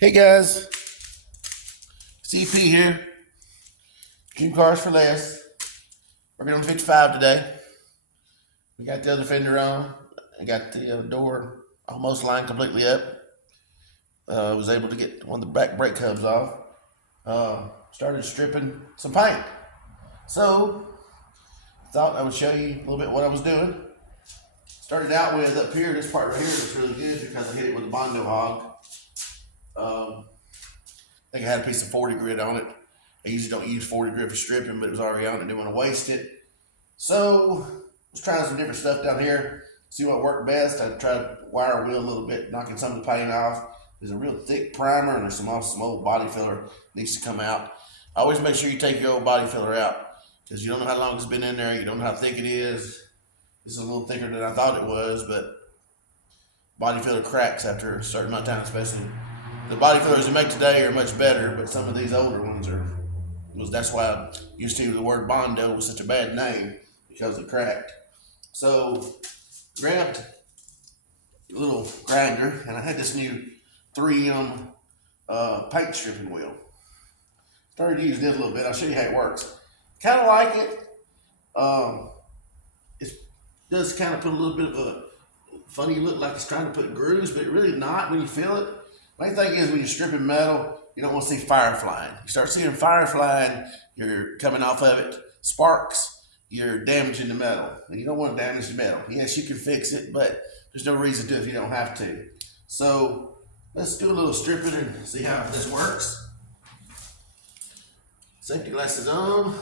Hey guys, CP here. Dream Cars for Less. Working on 55 today. We got the other fender on. I got the door almost lined completely up. Was able to get one of the back brake hubs off. Started stripping some paint. So, thought I would show you a little bit what I was doing. Started out with up here, this part right here looks really good because I hit it with a Bondo hog. I think I had a piece of 40 grit on it. I usually don't use 40 grit for stripping, but it was already on it, didn't want to waste it. So, I was trying some different stuff down here, see what worked best. I tried to wire wheel a little bit, knocking some of the paint off. There's a real thick primer and there's some old body filler needs to come out. Always make sure you take your old body filler out because you don't know how long it's been in there. You don't know how thick it is. This is a little thicker than I thought it was, but body filler cracks after a certain amount of time, especially. The body fillers they make today are much better, but some of these older ones that's why I used to use the word Bondo was such a bad name because it cracked. So grabbed a little grinder and I had this new 3M paint stripping wheel. Started using it a little bit. I'll show you how it works. Kind of like it. It does kind of put a little bit of a funny look like it's trying to put grooves, but really not when you feel it. Main thing is when you're stripping metal, you don't want to see fire flying. You start seeing fire flying, you're coming off of it, sparks, you're damaging the metal. And you don't want to damage the metal. Yes, you can fix it, but there's no reason to if you don't have to. So let's do a little stripping and see how this works. Safety glasses on.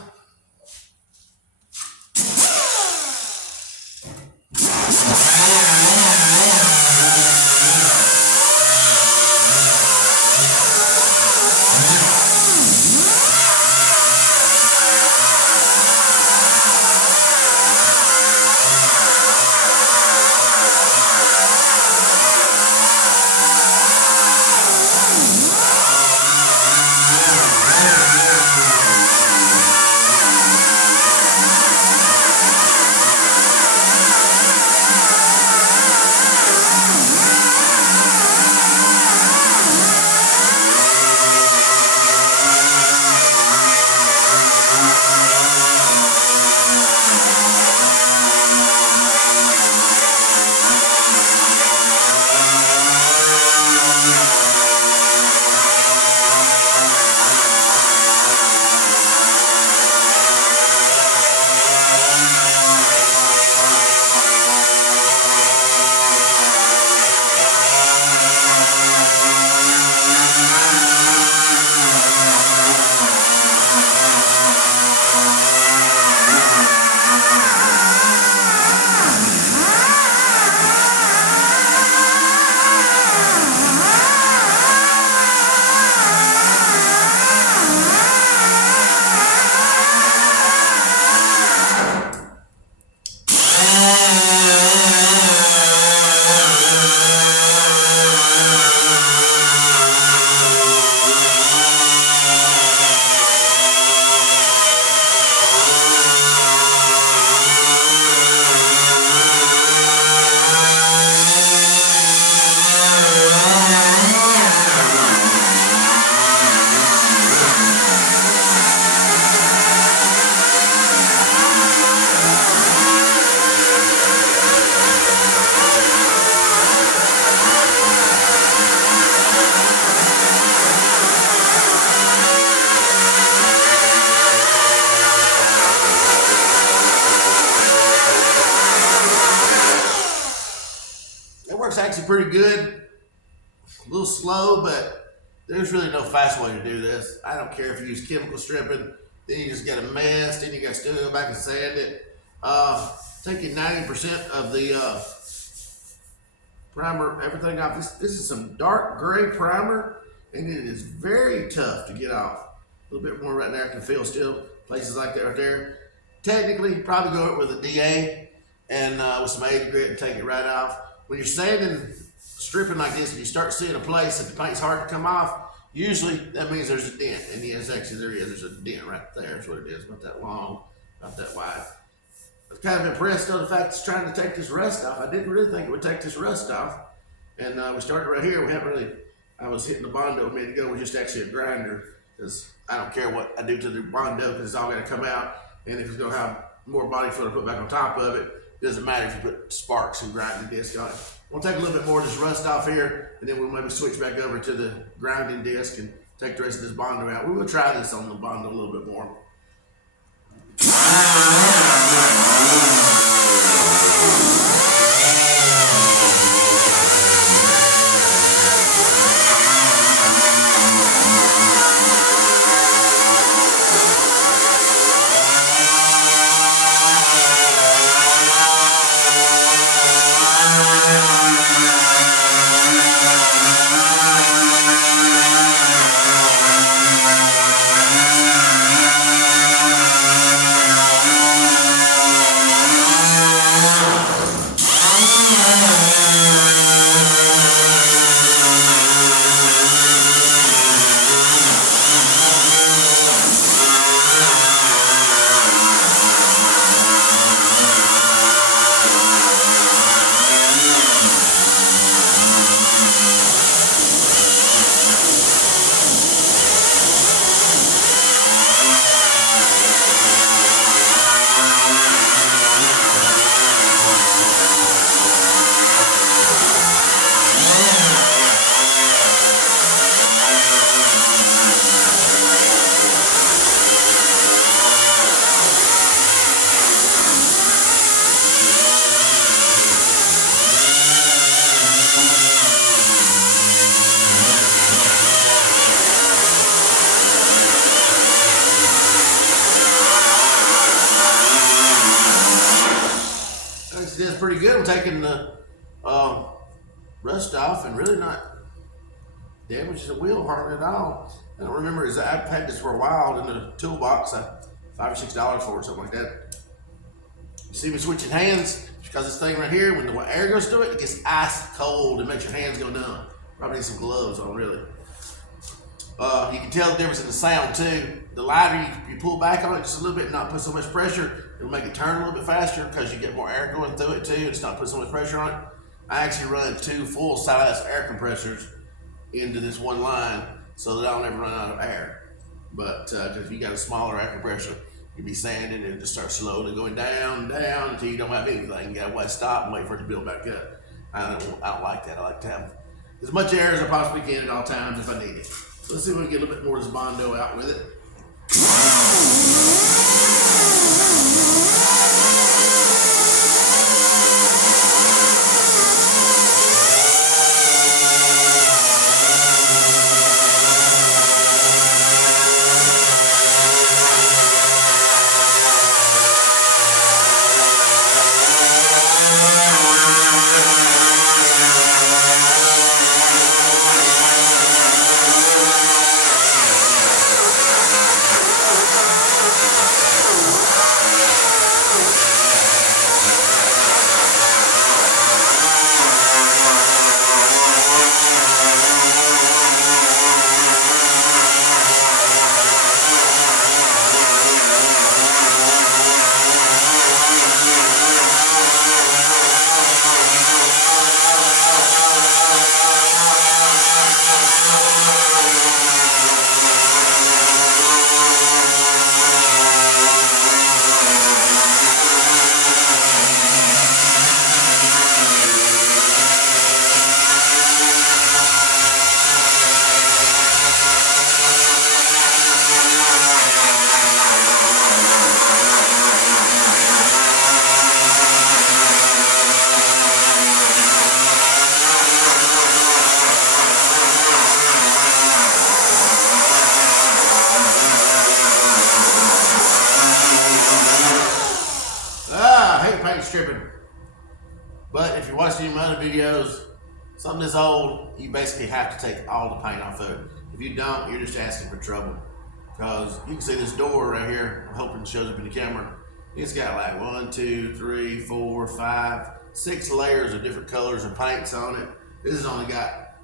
Works actually pretty good. A little slow, but there's really no fast way to do this. I don't care if you use chemical stripping, then you just get a mess, then you got to still go back and sand it. Taking 90% of the primer, everything off. This is some dark gray primer, and it is very tough to get off. A little bit more right there, I can feel still places like that right there. Technically, you probably go with a DA and with some 80 grit and take it right off. When you're sanding, stripping like this, and you start seeing a place that the paint's hard to come off, usually that means there's a dent. And yes, actually there is. There's a dent right there. That's what it is. About that long, not that wide. I was kind of impressed on the fact it's trying to take this rust off. I didn't really think it would take this rust off. And we started right here. We haven't really I was hitting the Bondo a minute ago with just actually a grinder, because I don't care what I do to the Bondo, because it's all got to come out. And if it's going to have more body fluid to put back on top of it, it doesn't matter if you put sparks and grinding disc on it. We'll take a little bit more of this rust off here, and then we'll maybe switch back over to the grinding disc and take the rest of this Bondo out. We will try this on the Bondo a little bit more. That's pretty good. I'm taking the rust off and really not damaging the wheel hardly at all. I don't remember, I've had this for a while in the toolbox, $5 or $6 for it, something like that. You see me switching hands because this thing right here, when the air goes through it, it gets ice cold and makes your hands go numb. Probably need some gloves on, really. You can tell the difference in the sound too. The lighter you pull back on it just a little bit and not put so much pressure, it'll make it turn a little bit faster because you get more air going through it too. It's not putting so much pressure on it. I actually run 2 full-size air compressors into this one line so that I don't ever run out of air. But because if you got a smaller air compressor, you'll be sanding and it just starts slowly going down and down until you don't have anything. You got to stop and wait for it to build back up. I don't like that. I like to have as much air as I possibly can at all times if I need it. So let's see if we can get a little bit more of this Bondo out with it. Paint stripping. But if you watch any of my other videos, something this old, you basically have to take all the paint off of it. If you don't, you're just asking for trouble. Because you can see this door right here, I'm hoping it shows up in the camera. It's got like 1, 2, 3, 4, 5, 6 layers of different colors of paints on it. This has only got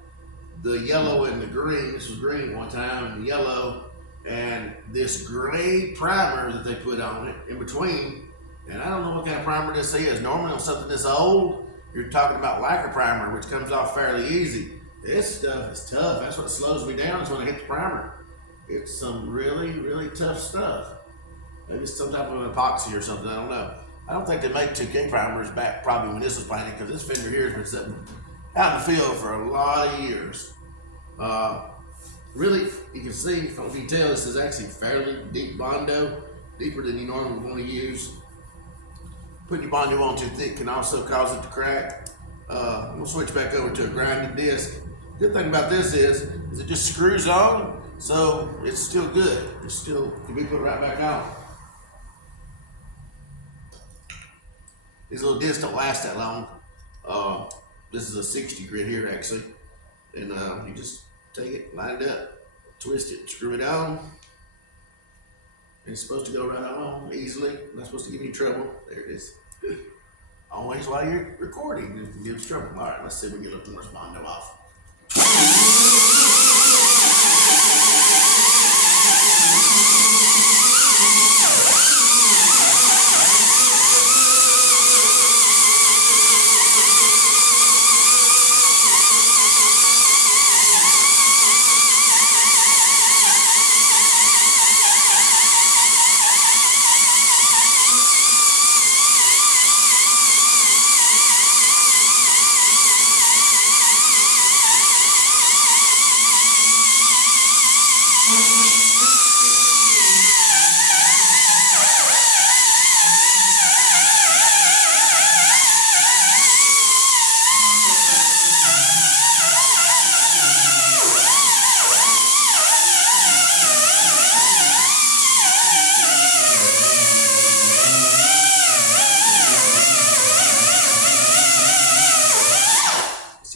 the yellow and the green. This was green at one time, and the yellow, and this gray primer that they put on it in between. And I don't know what kind of primer this is. Normally on something this old, you're talking about lacquer primer, which comes off fairly easy. This stuff is tough. That's what slows me down is when I hit the primer. It's some really, really tough stuff. Maybe it's some type of epoxy or something, I don't know. I don't think they make 2K primers back probably when this was painted, because this fender here has been sitting out in the field for a lot of years. Really, you can see from the detail, this is actually fairly deep Bondo, deeper than you normally want to use. Putting your Bondo on too thick can also cause it to crack. We'll switch back over to a grinded disc. Good thing about this is it just screws on, so it's still good. It still can be put right back on. These little discs don't last that long. This is a 60 grit here actually, and you just take it, line it up, twist it, screw it on. And it's supposed to go right on easily. Not supposed to give you trouble. There it is. Always while you're recording, it gives trouble. All right, let's see if we can get a little more Bondo off.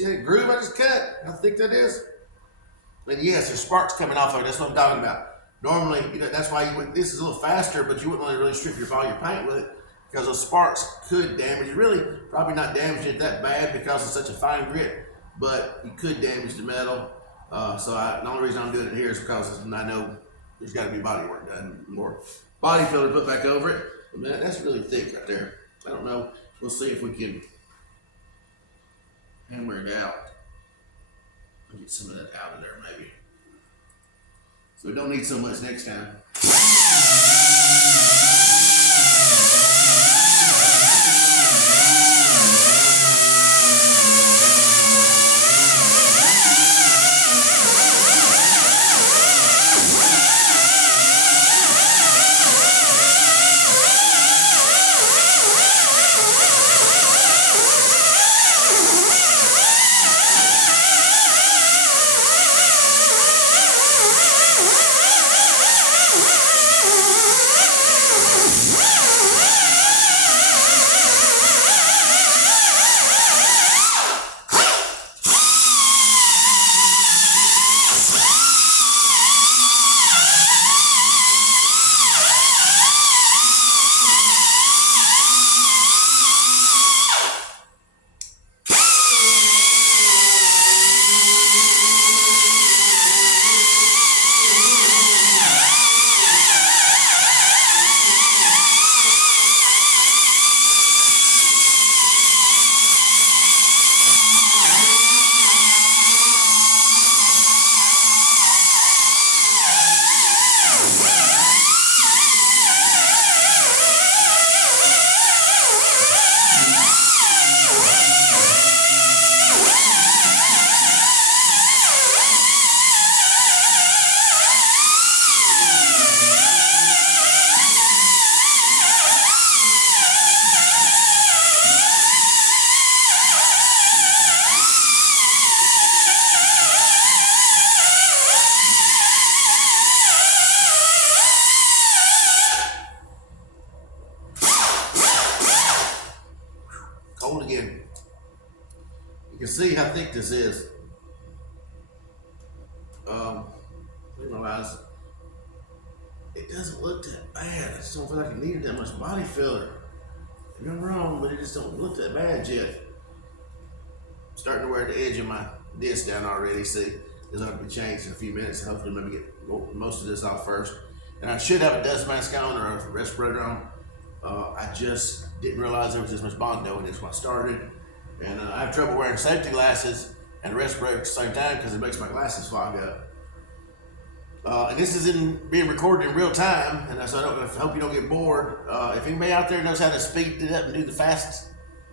See that groove I just cut? How thick that is? And yes, there's sparks coming off of it. That's what I'm talking about. Normally, that's why this is a little faster, but you wouldn't want to really strip all your paint with it, because those sparks could damage it. Really, probably not damage it that bad because it's such a fine grit, but you could damage the metal. The only reason I'm doing it here is because I know there's got to be body work done, more body filler put back over it. But man, that's really thick right there. I don't know. We'll see if we can hammer it out. I'll get some of that out of there maybe. So we don't need so much next time. Cold again. You can see how thick this is. Realize it doesn't look that bad. I just don't feel like it needed that much body filler. Maybe I'm wrong, but it just don't look that bad yet. I'm starting to wear the edge of my disc down already. See, it's going to be changed in a few minutes. Hopefully, maybe get most of this off first. And I should have a dust mask on or a respirator on. I just didn't realize there was this much Bondo in this when I started. And I have trouble wearing safety glasses and a respirator at the same time because it makes my glasses fog up. And this is being recorded in real time, and so I hope you don't get bored. If anybody out there knows how to speed it up and do the fast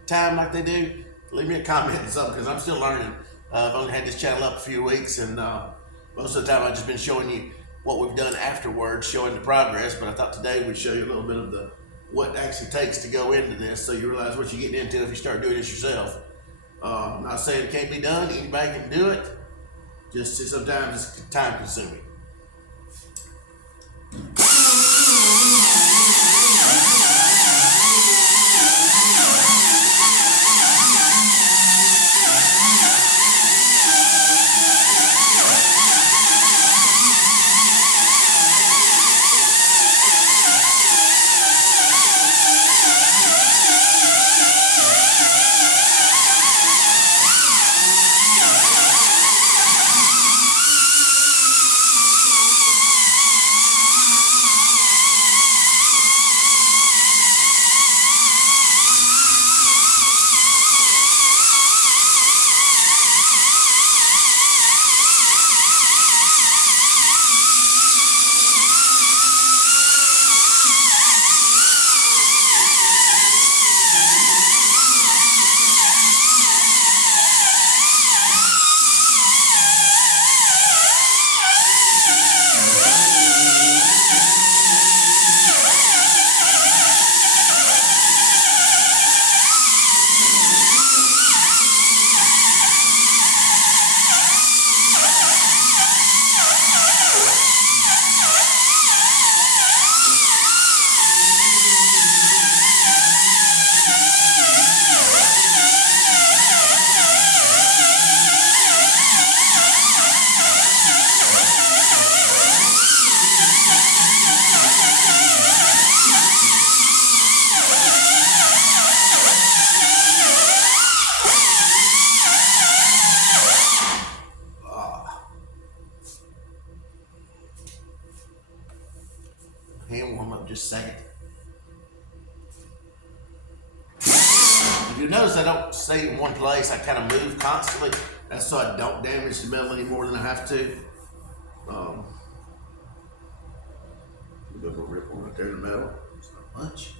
time like they do, leave me a comment or something, because I'm still learning. I've only had this channel up a few weeks, and most of the time I've just been showing you what we've done afterwards, showing the progress. But I thought today we'd show you a little bit of what it actually takes to go into this, so you realize what you're getting into if you start doing this yourself. I'm not saying it can't be done. Anybody can do it. Just sometimes it's time consuming. Hand warm up, just saying. If you notice, I don't stay in one place. I kind of move constantly. That's so I don't damage the metal any more than I have to. A bit of a ripple right there in the metal. It's not much.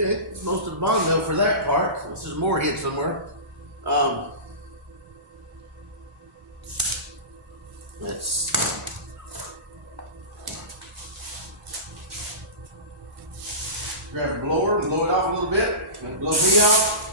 Okay, that's most of the bond though for that part. This is more hid somewhere. Let's grab a blower and blow it off a little bit, and blow me off.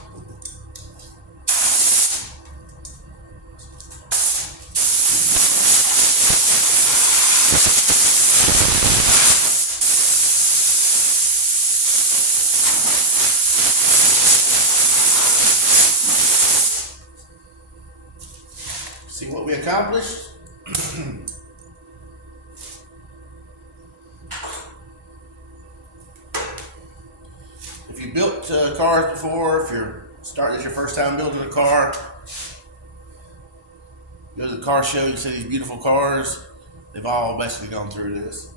See what we accomplished? If you built cars before, if you're starting, it's your first time building a car, go to the car show, you see these beautiful cars, they've all basically gone through this.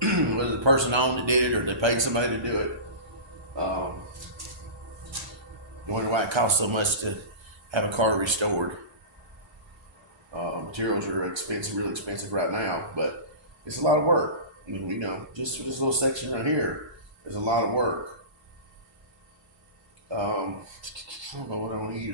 Whether the person owned it, did it, or they paid somebody to do it. You wonder why it costs so much to have a car restored. Materials are expensive, really expensive right now, but it's a lot of work. You know, just for this little section right here, there's a lot of work. I don't know what I want to use.